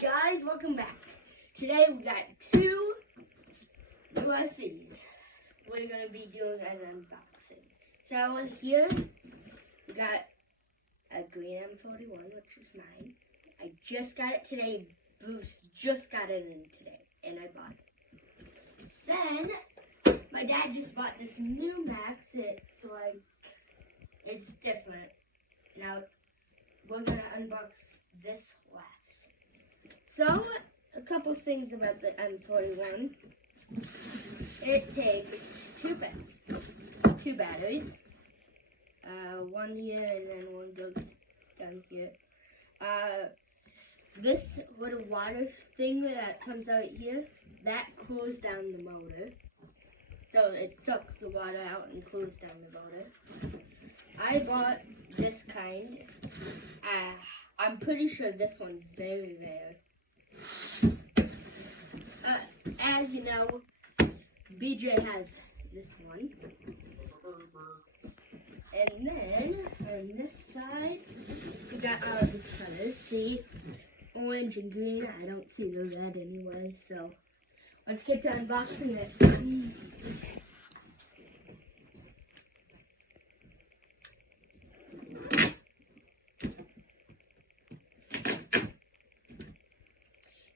guys, welcome back. Today we got two USCs. We're going to be doing an unboxing. So here we got a green M41, which is mine. I just got it today. Bruce just got it in today, and I bought it. Then my dad just bought this new Max. It's different. Now we're going to unbox this last. So, a couple things about the M41. It takes two batteries. One here and then one goes down here. This little water thing that comes out here, that cools down the motor. So it sucks the water out and cools down the motor. I bought this kind. I'm pretty sure this one's very rare. As you know, BJ has this one. And then on this side, we got our colors. See, orange and green. I don't see the red anyway, so let's get to unboxing it.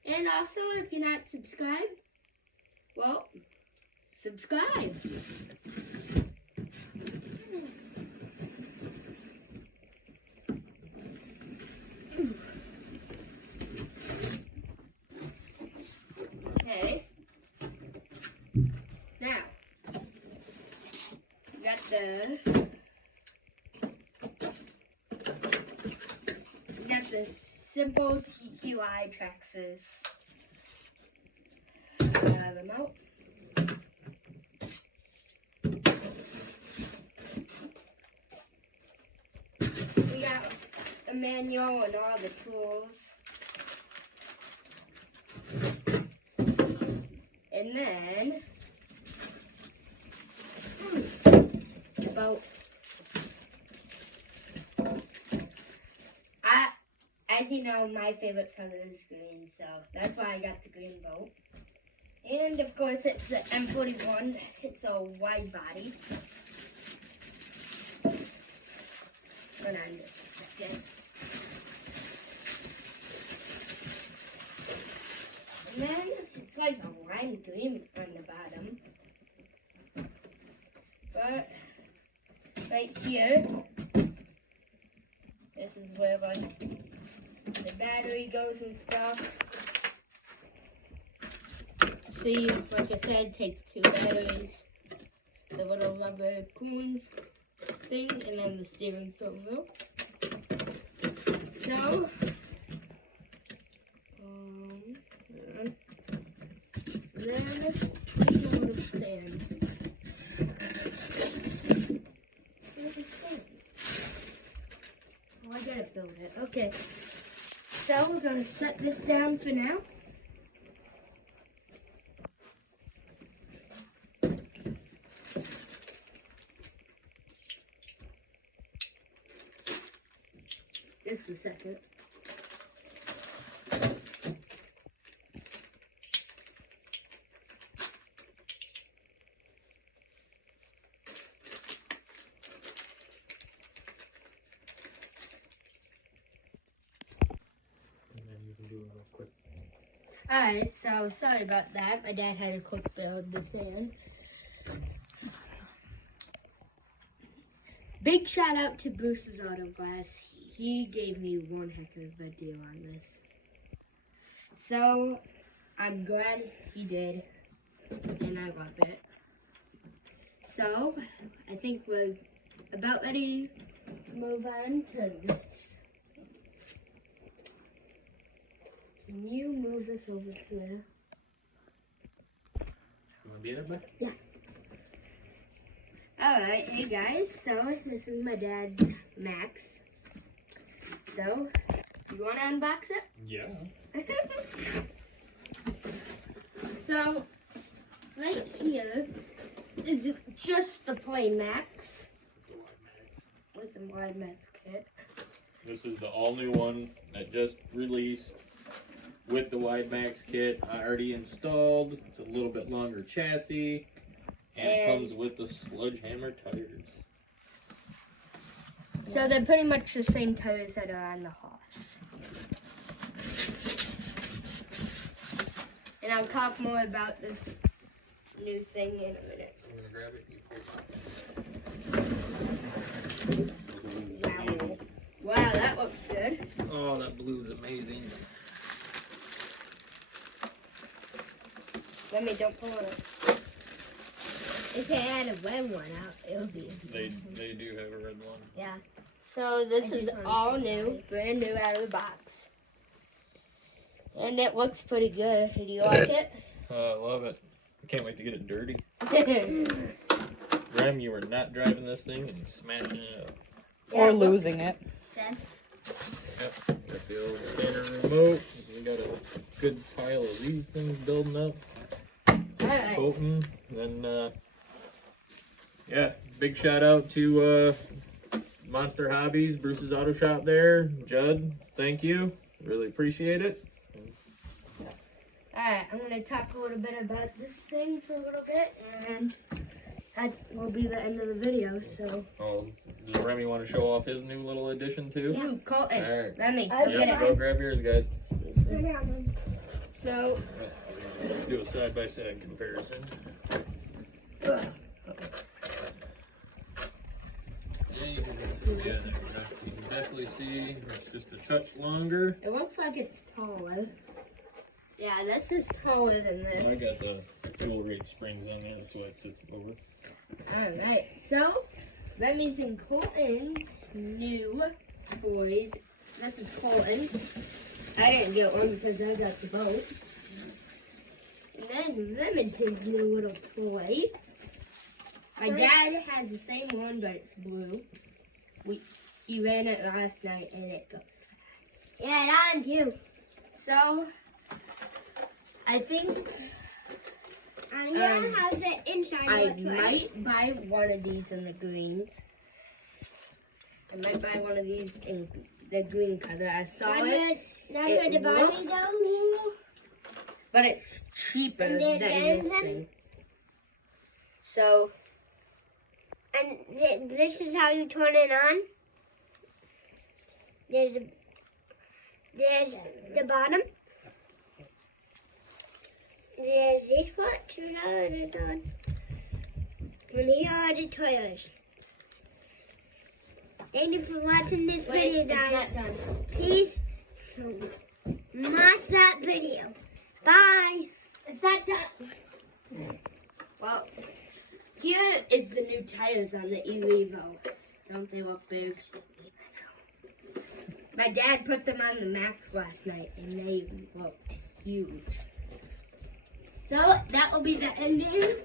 And also, if you're not subscribed, well, subscribe. Okay. Now, we got the simple TQI Traxxas remote. We got a manual and all the tools. And then boat. As you know, my favorite color is green, so that's why I got the green boat. And of course, it's the M41. It's a wide body. Hold on just a second. And then it's like a lime green on the bottom. But right here, this is where the battery goes and stuff. See, like I said, it takes two batteries. The little rubber cooling thing, and then the steering swivel. So, and then let's put the stand. Where's the stand? Oh, I gotta build it. Okay. So we're gonna set this down for now. Just a second. Alright, so sorry about that. My dad had a quick build this in. Big shout out to Bruce's Auto Glass. He gave me one heck of a deal on this. So, I'm glad he did. And I love it. So, I think we're about ready to move on to this. Can you move this over here? You want to be in it, bud? Yeah. Alright, hey guys, so this is my dad's Max. So, you want to unbox it? Yeah. So, right here is just the plain Max. The Wide Max. With the Wide Max kit. This is the all-new one that just released. with the Wide Max kit already installed. It's a little bit longer chassis, and it And- comes with the Sledgehammer tires. So they're pretty much the same tires that are on the horse. And I'll talk more about this new thing in a minute. I'm gonna grab it. You Wow. Wow, that looks good. Oh, that blue's amazing. Let me don't pull it up. If they had a red one out, it would be. They do have a red one. Yeah. So this I is just wanna all see new, that. brand new out of the box. And it looks pretty good. Do you like it? I love it. I can't wait to get it dirty. Rem, you were not driving this thing and smashing it up. Or it looks losing it. Then Yep. Got the old standard remote. We got a good pile of these things building up. Alright. Bolton. Then, yeah, big shout out to Monster Hobbies, Bruce's Auto Shop there. Judd, thank you. Really appreciate it. Alright, I'm going to talk a little bit about this thing for a little bit, and that will be the end of the video, so. Oh, does Remy want to show off his new little addition too? Ooh, Colton, Alright. Remy, I go Yep, get it. go grab yours, guys. So, Do a side-by-side comparison. Yeah, you can definitely see it's just a touch longer. it looks like it's taller. Yeah, this is taller than I this. got the dual rate springs on there, that's why it sits over. Alright, so, Remy's and Colton's new toys. This is Colton's. I didn't get one because I got the boat. And then Remington's new little toy. My dad has the same one, but it's blue. He ran it last night and it goes fast. yeah, and you. So, I think And here has the inside I of it. might buy one of these in the green. I might buy one of these in the green color. I saw it, That's It where the body looks goes. cool, but it's cheaper And than there's this engine. thing. So, And this is how you turn it on. There's the bottom. There's this part to turn it on. And here are the tires. Thank you for watching this wait, video, it's guys. not done. Please watch that video. Bye. It's not done. Well, here is the new tires on the Erevo. Don't they look big? My dad put them on the Max last night and they looked huge. So that will be the ending.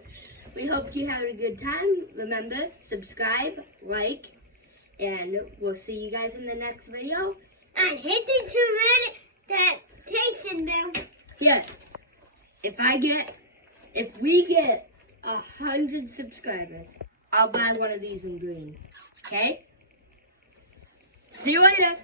We hope you had a good time. Remember, subscribe, like, and we'll see you guys in the next video. And hit the notification bell. Yeah. If we get 100 subscribers, I'll buy one of these in green. Okay? See you later.